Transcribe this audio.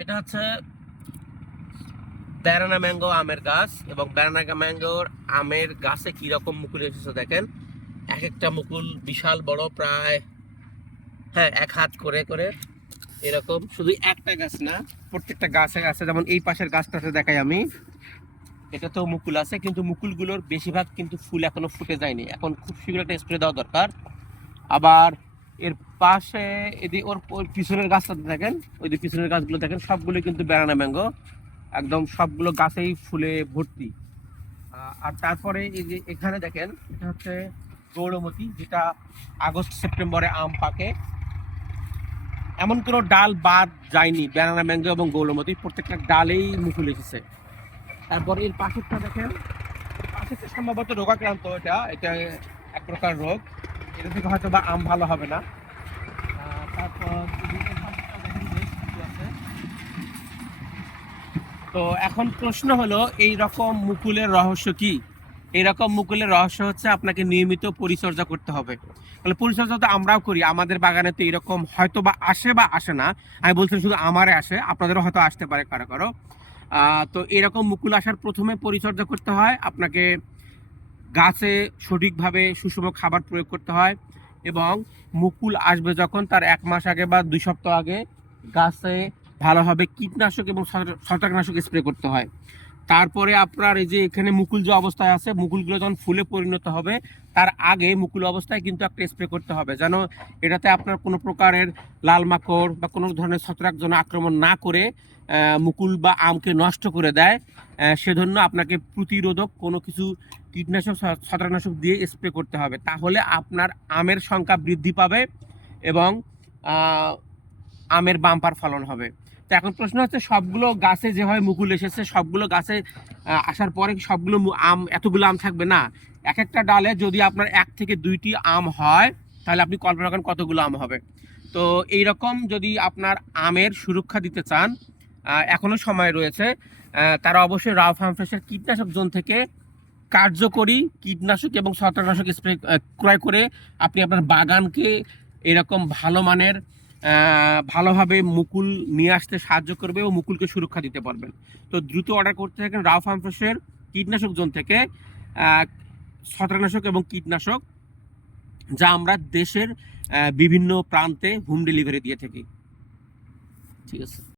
এটা হচ্ছে banana mango আমের গাছ, এবং ব্যানানা ম্যাঙ্গোর আমের গাছে কি রকম মুকুল এসেছে দেখেন। এক একটা মুকুল বিশাল বড়, প্রায় হ্যাঁ 1 হাত করে করে এরকম। শুধু একটা গাছ না, প্রত্যেকটা গাছে গাছে, যেমন এই পাশের গাছটাতে দেখাই আমি, এটাতেও মুকুল আছে, কিন্তু মুকুলগুলোর বেশিরভাগ কিন্তু ফুল এখনো ফুটে যায়নি। এখন খুব শীঘ্র একটা স্প্রে দেওয়া দরকার। আবার এর পাশে এদিকে ওর পিছনের গাছটাতে দেখেন, ওই যে পিছনের গাছগুলো দেখেন, সবগুলো কিন্তু ব্যানানা ম্যাঙ্গো, একদম সবগুলো গাছেই ফুলে ভর্তি। আর তারপরে এই যে এখানে দেখেন, এটা হচ্ছে গৌরমতি, যেটা আগস্ট সেপ্টেম্বরে আম পাকে। এমন কোনো ডাল বাদ যায়নি ব্যানানা ম্যাঙ্গো এবং গৌরমতি, প্রত্যেকটা ডালেই মুকুল এসেছে। তারপর এর পাশেরটা দেখেন, পাশেরটা সম্ভবত রোগাক্রান্ত, এটা এটা এক প্রকার রোগ, এটা থেকে হয়তো বা আম ভালো হবে না। তারপর এর পাশেরটা দেখেন বেশ কিছু আছে। তো এখন প্রশ্ন হলো, এই রকম মুকুলের রহস্য কি? এই রকম মুকুলের রহস্য হচ্ছে আপনাকে নিয়মিত পরিচর্যা করতে হবে। তাহলে পরিচর্যা তো আমরাও করি, আমাদের বাগানে তো এরকম হয়তো বা আসে বা আসে না। আমি বলছি শুধু আমারে আসে, আপনাদেরও হয়তো আসতে পারে কারো কারো। তো এরকম মুকুল আসার প্রথমে পরিচর্যা করতে হয় আপনাকে, গাছে সঠিকভাবে সুষম খাবার প্রয়োগ করতে হয়, এবং মুকুল আসবে যখন তার 1 মাস আগে বা 2 সপ্তাহ আগে গাছে ভালোভাবে কীটনাশক এবং ছত্রাকনাশক স্প্রে করতে হয়। তারপরে আপনার এই যে এখানে মুকুল যে অবস্থায় আছে, মুকুলগুলো যখন ফুলে পরিণত হবে তার আগে মুকুল অবস্থায় কিন্তু একটা স্প্রে করতে হবে, যেন এটাতে আপনার কোনো প্রকারের লাল মাকড় বা কোনো ধরনের ছত্রাক যেন আক্রমণ না করে মুকুল বা আমকে নষ্ট করে দেয়। সেজন্য আপনাকে প্রতিরোধক কোনো কিছু কীটনাশক ছত্রাকনাশক দিয়ে স্প্রে করতে হবে, তাহলে আপনার আমের সংখ্যা বৃদ্ধি পাবে এবং আমের বাম্পার ফলন হবে। তো এখন প্রশ্ন হচ্ছে, সবগুলো গাছে যেভাবে মুকুল এসেছে সবগুলো গাছে আসার পরে সবগুলো আম, এতগুলো আম থাকবে না। এক একটা ডালে যদি আপনার 1 থেকে 2টি আম হয়, তাহলে আপনি কল্পনা করেন কতগুলো আম হবে। তো এই রকম যদি আপনার আমের সুরক্ষা দিতে চান, এখনো সময় রয়েছে, তারা অবশ্যই রাও ফার্ম ফ্রেশের কীটনাশক জোন থেকে কার্যকরী কীটনাশক এবং ছত্রাকনাশক স্প্রে ক্রয় করে আপনি আপনার বাগানকে এরকম ভালো মানের ভালোভাবে মুকুল নিয়ে আসতে সাহায্য করবে ও মুকুলকে সুরক্ষা দিতে পারবেন। তো দ্রুত অর্ডার করতে থাকেন রাও ফার্ম ফ্রেশের কীটনাশক জোন থেকে ছত্রাকনাশক এবং কীটনাশক, যা আমরা দেশের বিভিন্ন প্রান্তে হোম ডেলিভারি দিয়ে থাকি। ঠিক আছে।